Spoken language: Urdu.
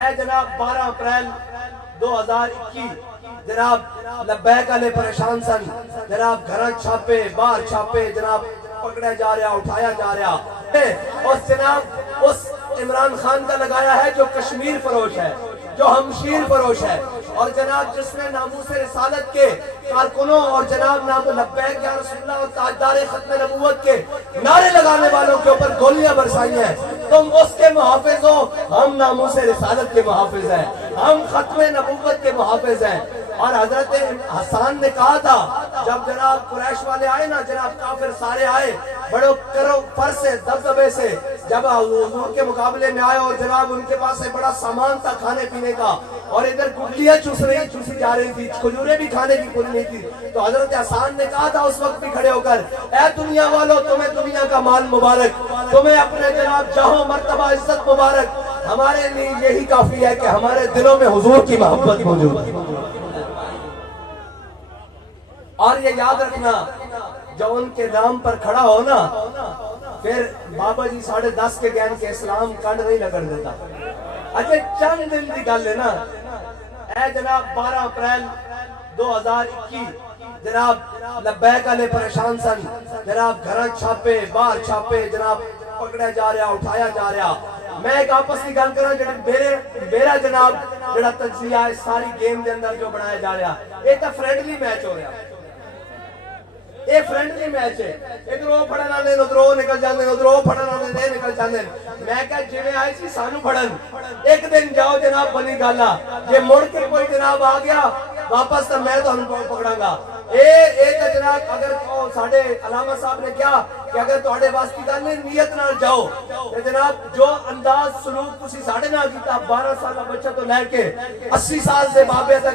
جناب 12 اپریل 2021 جناب لبیک علیہ پریشان سن، جناب گھر چھاپے باہر چھاپے، جناب پکڑا جا رہا اٹھایا جا رہا، اور جناب اس عمران خان کا لگایا ہے جو کشمیر فروش ہے، جو ہمشیر فروش ہے، اور جناب جس نے ناموس رسالت کے کارکنوں اور جناب نام لبیک یا رسول اللہ اور تاجدار ختم نبوت کے نعرے لگانے والوں کے اوپر گولیاں برسائی ہیں۔ تم اس کے محافظ ہو، ہم ناموس رسالت کے محافظ ہیں، ہم ختم نبوت کے محافظ ہیں۔ اور حضرت حسان نے کہا تھا جب جناب قریش والے آئے نا، جناب کافر سارے آئے بڑے کرو پر سے دبدبے سے، جب حضور کے مقابلے میں آئے اور جناب ان کے پاس بڑا سامان تھا کھانے پینے کا، اور ادھر گٹلیاں چوسی جا رہی تھی، کھجوریں بھی کھانے کی پوری نہیں تھی، تو حضرت حسان نے کہا تھا اس وقت بھی کھڑے ہو کر، اے دنیا والوں تمہیں دنیا کا مال مبارک، تمہیں اپنے جناب جہاں مرتبہ عزت مبارک، ہمارے لیے یہی کافی ہے کہ ہمارے دلوں میں حضور کی محبت موجود ہے۔ اور یہ یاد رکھنا جو ان کے نام پر کھڑا ہو نا، پھر بابا جی 10:30 کے گین کے اسلام کنڈ نہیں لگڑ دیتا۔ اچھا چند دن کی گل ہے نا، اے جناب 12 اپریل 2021 جناب لبیک علیہ پریشان سن، جناب گھر چھاپے باہر چھاپے، جناب پکڑا جا رہا اٹھایا جا رہا۔ میں ایک آپس کی گل کروں میرا جناب جڑا تجزیہ ہے ساری گیم دے اندر جو بنایا جا رہا، یہ تو فرینڈلی میچ ہو رہا، یہ فرینڈلی میچ ہے، ادھر وہ پھڑن والے ادھر وہ نکل جاندے، ادھر وہ پھڑن والے نکل جاندے۔ میں کہا جویں آئے سی سانو پھڑن، ایک دن جاؤ جناب بنی گالا، جے مڑ کے کوئی جناب آ گیا واپس تو میں تو ہم پکڑاں گا۔ اے تو جناب اگر ساڈے علامہ صاحب نے کیا کہ اگر تواڈے واسطے گل نہیں نیت نال جاؤ، تے جناب جو انداز سلوک تسی ساڈے نال کیتا 12 سالہ بچہ تو لے کے 80 سال دے بابے تک